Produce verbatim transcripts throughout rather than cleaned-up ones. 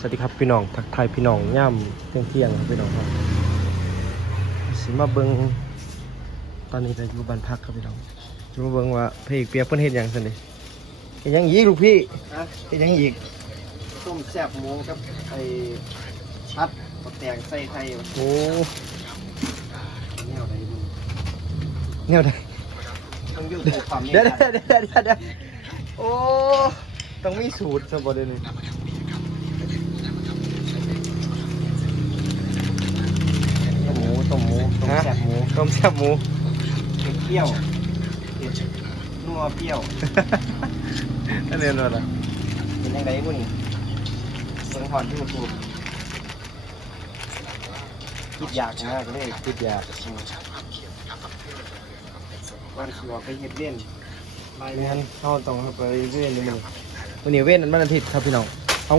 สวัสดีครับพี่น้องทักทายพี่น้องย่ำเที่ยงเที่ยงครับพี่น้องครับสิมาเบิ้งตอนนี้เราอยู่บ้านพักครับพี่น้องจะมาเบิ้งว่าพี่เปียกเพิ่นเฮ็ดหยังซั่นดิเฮ็ดหยังอีกลูกพี่ฮะเฮ็ดหยังอีกต้มแซ่บหมูกับไอ้ชัดตกแต่งใส่ไทยโอ้แนวไหนมึงแนวใดต้องยืดตัวความเดี๋ยวเดี๋ยวเดี๋ยวเดี๋ยวเดี๋ยวโอ้ต้องมีสูตรซะบ่เดี๋ยวนี้หมูต้มหมูต้มแซ่บหมูต้มแซ่บหมูเผ็ดเปรี้ยวเผ็ดนัวเปรี้ยวอันนี้นั่นน่ะเป็นยังไงบุ่นี่เบิ่งหอนยูทูบคิดอยากมากเลยคิดอยากวันสิออกไปเฮ็ดเล่นไปไม่แม่งั้นนเฮาต้องไปเว้นนี่มื้อนี้มื้อนี้เว้นวันอาทิตย์ครับพี่น้องเอา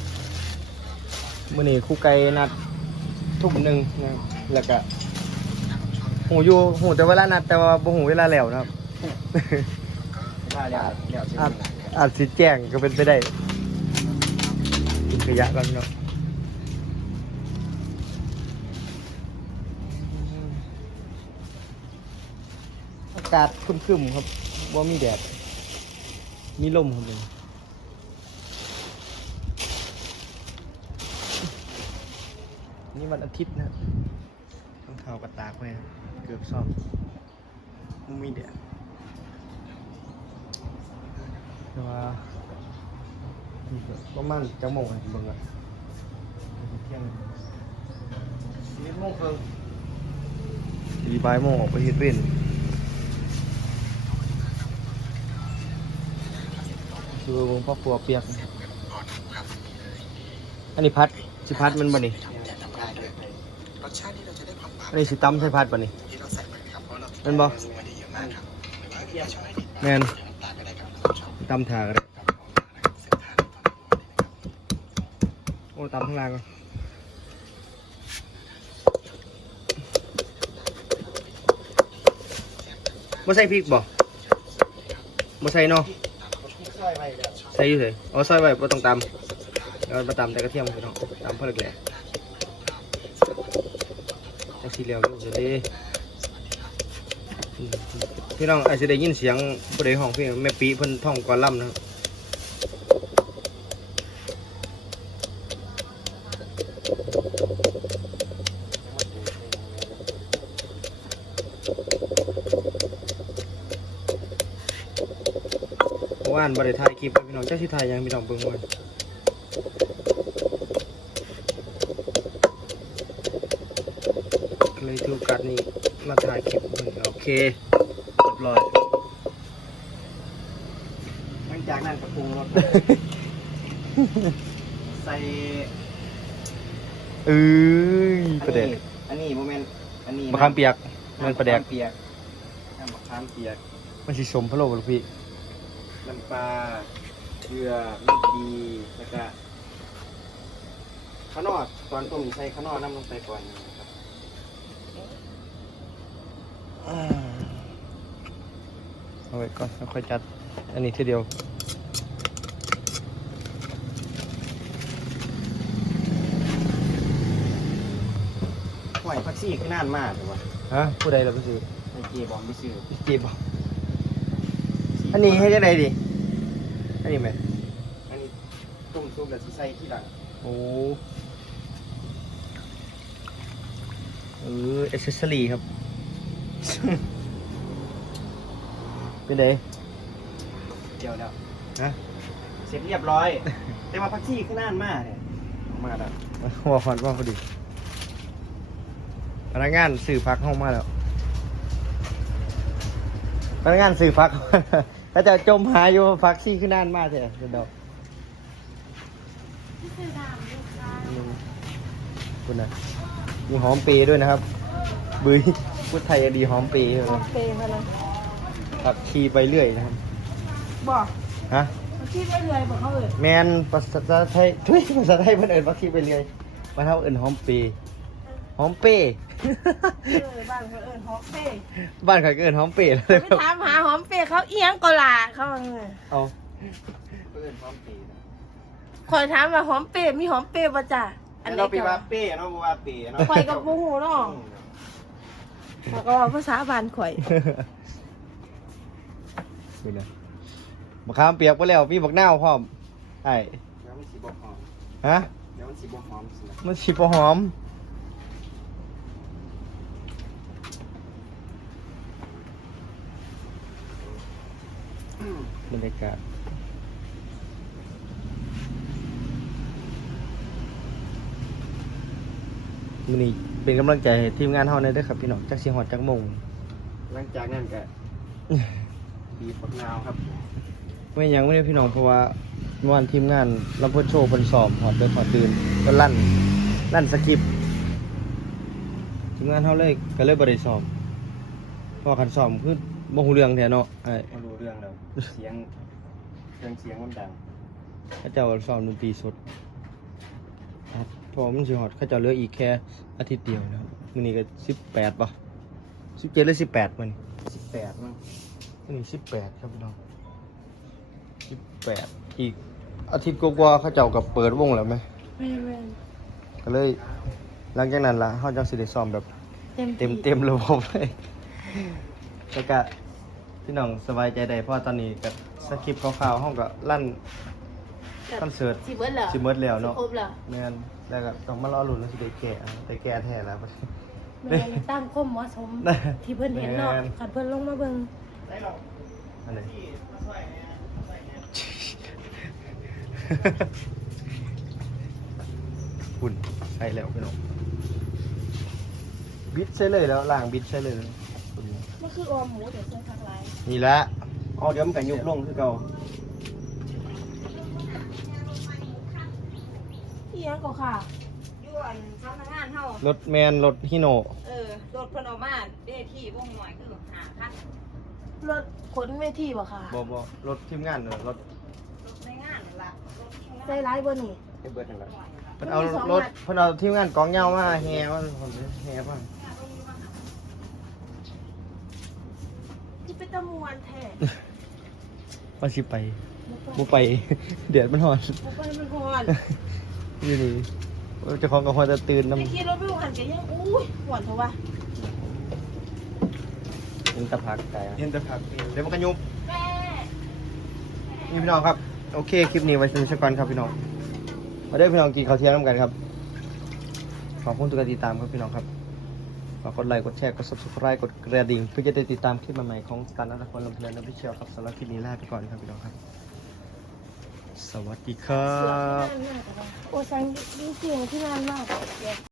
มื้อนี้ครูไก่นัดทุ่มหนึงนะครับแล้วก็หูอยู่หูแต่เวลานัดแต่ว่าบ่หูเวลาแล้วนะครับว่าแล้วแล้วสิอาจอาจสิแจ้งก็เป็นไปได้กินขยะกันเนาะอากาศครึมๆครับว่ามีแดดมีลมครับผมนี่วันอาทิตย์นะครับต้องเท้ากระตากไว้ครับเกือบซ่อมมันมีแดดแต่ว่าประมาณจะโมงอะไรเบิ่งอะเที่ยงสิบเอ็ดโมงครึ่งสี่บ่ายโมงออกไปเฮ็ดเว้นดูวงพ่อครัวเปียกนะครับอันนี้พัดสิพัดมันบ่นี่อันนี้สิตำใส่พัดบ่นี่แม่นบ่แม่นตำถากันเลยโอ้ตำข้างล่างบ่ใส่พริกบ่บ่ใส่เนาะซอยไว้แล้วใส่อยู่เฉยเอาใส่ไว้บ่ต้องตำแล้วมาตำแต่กระเทียมพี่น้องตำพอเล็กแหละจังสิแล้วอยู่เด้อืมพี่น้องอาจจะได้ยินเสียงผู้ใดห้องเพลงแม่ปีเพิ่นท่องก่อนล่ำนะครับว่านบริถ่ายคลิปไว้พี่น้องเจ้าสิถ่ายยังพี่น้องเบิ่งว่าเลยถือโอกาสนี้มาถ่ายคลิปเบิ่งโอเคเรียบร้อยหลังจากนั้นก็ปรุงรส ใส่เอ้ยประเด็นอันนี้โมเมนต์อันนี้มะขามเปียกมันประเด็นเปียกน้ำมะขามเปียกมันสิสมพะโล้บ่ลูกพี่น้ำปลาเกลือมิตรดีแล้วก็ข้าวนอกตอนต้มใส่ข้าวนอกน้ำลงไปก่อนนะครับอ่าเอาไว้ก่อนแล้วค่อยจัดอันนี้ทีเดียวหอยผักชีคือนานมากเลยวะฮะผู้ใดเราไปซื้อไอเจบอมไปซื้อจีบบ่อันนี้ให้จังไดดิอันนี้แม่อันนี้ต้มซุปแล้วสิใส่ที่หลังโอ้เออแอคเซสซอรี่ครับ เป็นไดเดียวแล้วฮะเสร็จเรียบร้อย แต่ว่าผักชีคือนานมากเนี่ยมาแล้วหัวหอนว่าพอดีพนักงานสื่อพักห้องมาแล้วพนักงานสื่อพัก ถ้าจะจมหาอยู่พักซี่ขึ้นนานมากเถอะเดี๋ยวอืมคุณนะมีหอมเปรย์ด้วยนะครับบุยพูดไทยยังดีหอมเปรย์เลยเปย์มาเลยผักชีไปเรื่อยนะครับบอกฮะมันคิดไปเลยบอกเขาเลยแมนภาษาไทยทุยภาษาไทยเพิ่นเอิญผักชีไปเรื่อยมาเท่าเอิญหอมเปรย์หอมเปรย์เออบ้านเขาเอิญหอมเปย์บ้านข่อยก็เอิญหอมเปรย์เลยไปถามหาหอมเปย์เขาเอียงก็ลาเขาว่าไงเอาเพื่อนพร้อมปีนะคอยถามว่าหอมเปรี้ยวมีหอมเปรี้ยวป่ะจ้ะอันแล้วนี้เราไปก็ว่าเป้เนาะบ่ว่าเป้เนาะคอยกับบูหูเนาะเขาก็ว่าภาษาบ้านข่อยนี่นะมะขามเปียกไปแล้วมีบักนาวพร้อมไอ้เดี๋ยวมันสิบ่หอมฮะเดี๋ยวมันสิบ่หอมสินะมันสิบ่หอมบรรยากาศมื้อนี้เป็นกำลังใจให้ทีมงานเฮาในเด้อครับพี่น้องจักสิฮอดจักโมงหลังจากนั้นก็บีบมะนาวครับไม่หยังไม่ได้พี่น้องเพราะว่าเมื่อวานทีมงานลำเพิ่นโชว์เพิ่นซ้อมฮอดเดินฮอดตื่นก็ลั่นลั่นสคริปต์ทีมงานเฮาเลยก็เลยบ่ได้ซ้อมเพราะคันซ้อมคือบ่ฮู้เรื่องแท้เนาะไอ้บ่รู้เรื่องแล้วเสียงเครื่องเสียงมันดังเขาเจ้าซ้อมดนตรีสดครับเพอมันสิฮอดเขาเจ้าเหลืออีกแค่อาทิตย์เดียวนะครับมื้อนี้ก็สิบแปดป่ะสิบเจ็ดหรือสิบแปดมื้อนี้สิบแปดมั้งมื้อนี้สิบแปดครับพี่น้องสิบแปดอีกอาทิตย์กว่าๆเขาเจ้าก็เปิดวงแล้วไหมแม่แม่ก็เลยหลังจากนั้นล่ะเขาจังสิได้ซ้อมแบบเต็มเต็มเต็มระบบเลยแล้วก็พี่น้องสบายใจได้เพราะว่าตอนนี้กับสคริปต์คร่าวๆห้องก็ลั่นคอนเสิร์ตสิเบิร์ดเหรอสิเมิดแล้วเนาะครบเหรอแม่นแล้วก็ต้องมารอลุ้นว่าสิได้แก่ได้แก่แท้แล้วแม่นตั้งก้มเหมาะสมได้ที่เพิ่นเห็นเนาะแม่นขันเพิ่นลงมาเบิ่งอันไหนหุ่นใช่แล้วพี่น้องบิดใช่เลยแล้วล่างบิดใช่เลยหุ่นมันคือออมหมูเดี๋ยวใส่ผักหลายนี่ละเอาเดี๋ยวมันก็ยุบลงคือเก่าอีหยังก็ค่ะอยู่อันทำงานเฮารถแมนรถฮิโนเออรถเพิ่นเอามาเด้ที่วงหน่อยคือหาคันรถขนเวทีบ่ค่ะบอบอรถทีมงานเนอะรถรถในงานนั่นล่ะรถที่งานใส่ร้ายบ่นี่ให้เบิดนั่นล่ะเพิ่นเอารถเพิ่นเอาทีมงานกองเหย้ามาแห่ว่าผมแห่ป่ะที่เป็นตะมวนแท้ว่าสิไปบ่ไป เดือดมันหอนบ่ไปมันฮอนอยู่นี่เจ้าของก็พอจะตื่นไอ้น้ำขี่รถไปหันก็ยังอุ้ยหวนเถอะวะเห็นแตะพักไก่เห็นแตะพักเดี๋ยวมันก็ยุบแม่นี่พี่น้องครับโอเคคลิปนี้ไว้ชมชกันครับพี่น้องมาเด้อพี่น้องกินข้าวเที่ยงน้ำกันครับขอบคุณทุกการติดตามครับพี่น้องครับฝากกดไลค์กดแชร์กด ซับสไครบ์ กดกระดิ่งเพื่อจะได้ติดตามคลิปใหม่ๆของสตาร์นัทพลลำเพลินและพี่เชียวครับสำหรับคลิปนี้ลาไปก่อนครับพี่น้องครับสวัสดีครัเสือกบที่นั่นมากอะโอ้แสงจริงๆที่นั่นมาก